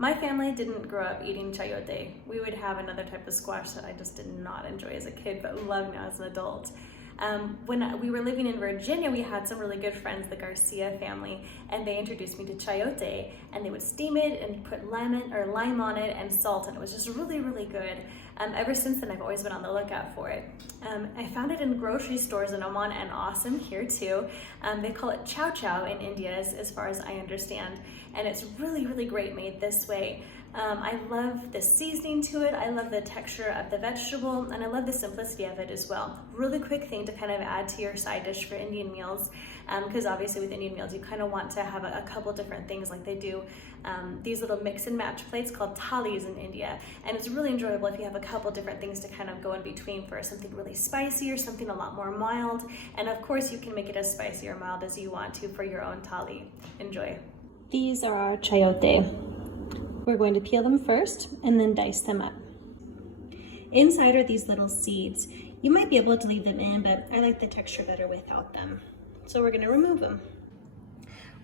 My family didn't grow up eating chayote. We would have another type of squash that I just did not enjoy as a kid, but love now as an adult. When we were living in Virginia, we had some really good friends, the Garcia family, and they introduced me to chayote, and they would steam it and put lime on it and salt, and it was just really, really good. Ever since then, I've always been on the lookout for it. I found it in grocery stores in Oman and awesome here too. They call it Chow Chow in India, as far as I understand, and it's really, really great made this way. I love the seasoning to it, I love the texture of the vegetable, and I love the simplicity of it as well. Really quick thing to kind of add to your side dish for Indian meals, because obviously with Indian meals you kind of want to have a couple different things, like they do these little mix and match plates called thalis in India, and it's really enjoyable if you have a couple different things to kind of go in between for something really spicy or something a lot more mild, and of course you can make it as spicy or mild as you want to for your own thali. Enjoy. These are our chayote. We're going to peel them first and then dice them up. Inside are these little seeds. You might be able to leave them in, but I like the texture better without them. So we're going to remove them.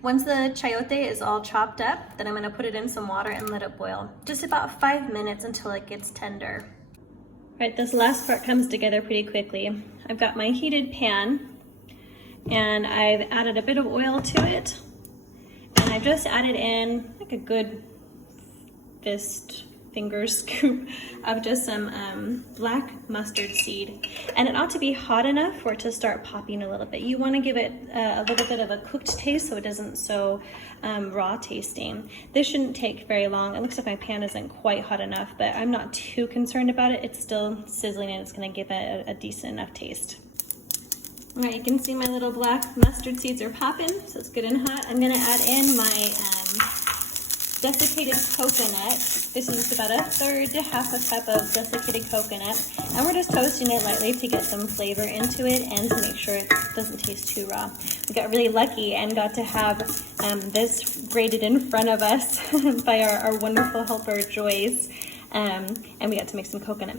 Once the chayote is all chopped up, then I'm going to put it in some water and let it boil. Just about 5 minutes until it gets tender. All right, this last part comes together pretty quickly. I've got my heated pan and I've added a bit of oil to it. And I've just added in like a good finger scoop of just some black mustard seed, and it ought to be hot enough for it to start popping a little bit. You want to give it a little bit of a cooked taste so it isn't so raw tasting. This shouldn't take very long. It looks like my pan isn't quite hot enough, but I'm not too concerned about it. It's still sizzling and it's going to give it a decent enough taste. All right, you can see my little black mustard seeds are popping, so it's good and hot. I'm going to add in my desiccated coconut. This is about 1/3 to 1/2 cup of desiccated coconut, and we're just toasting it lightly to get some flavor into it and to make sure it doesn't taste too raw. We got really lucky and got to have this grated in front of us by our wonderful helper Joyce, and we got to make some coconut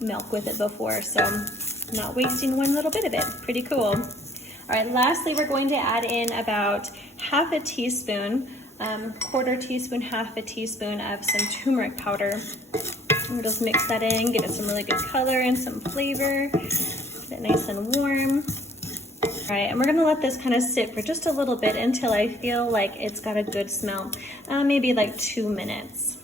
milk with it before, so not wasting one little bit of it. Pretty cool. All right, lastly we're going to add in about 1/2 teaspoon, 1/4 teaspoon, 1/2 teaspoon of some turmeric powder. We'll just mix that in, give it some really good color and some flavor. Get it nice and warm. All right, and we're gonna let this kind of sit for just a little bit until I feel like it's got a good smell, maybe like 2 minutes.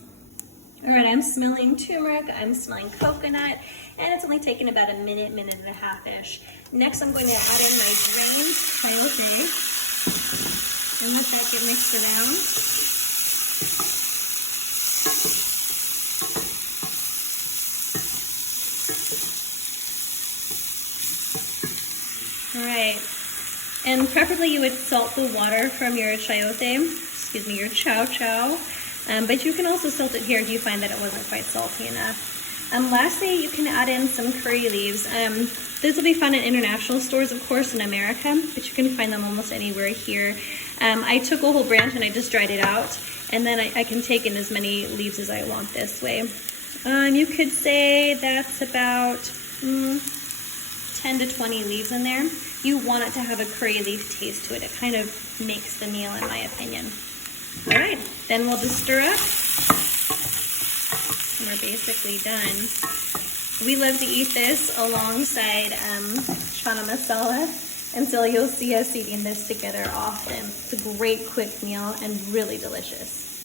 All right, I'm smelling turmeric, I'm smelling coconut, and it's only taken about a minute, minute and a half-ish. Next, I'm going to add in my drained chayote and let that get mixed around. All right, and preferably you would salt the water from your your chow chow, but you can also salt it here if you find that it wasn't quite salty enough. Lastly, you can add in some curry leaves. This will be found in international stores, of course, in America, but you can find them almost anywhere here. I took a whole branch and I just dried it out, and then I can take in as many leaves as I want this way. You could say that's about 10 to 20 leaves in there. You want it to have a curry leaf taste to it. It kind of makes the meal, in my opinion. All right, then we'll just stir up. And we're basically done. We love to eat this alongside chana masala, and so you'll see us eating this together often. It's a great quick meal and really delicious.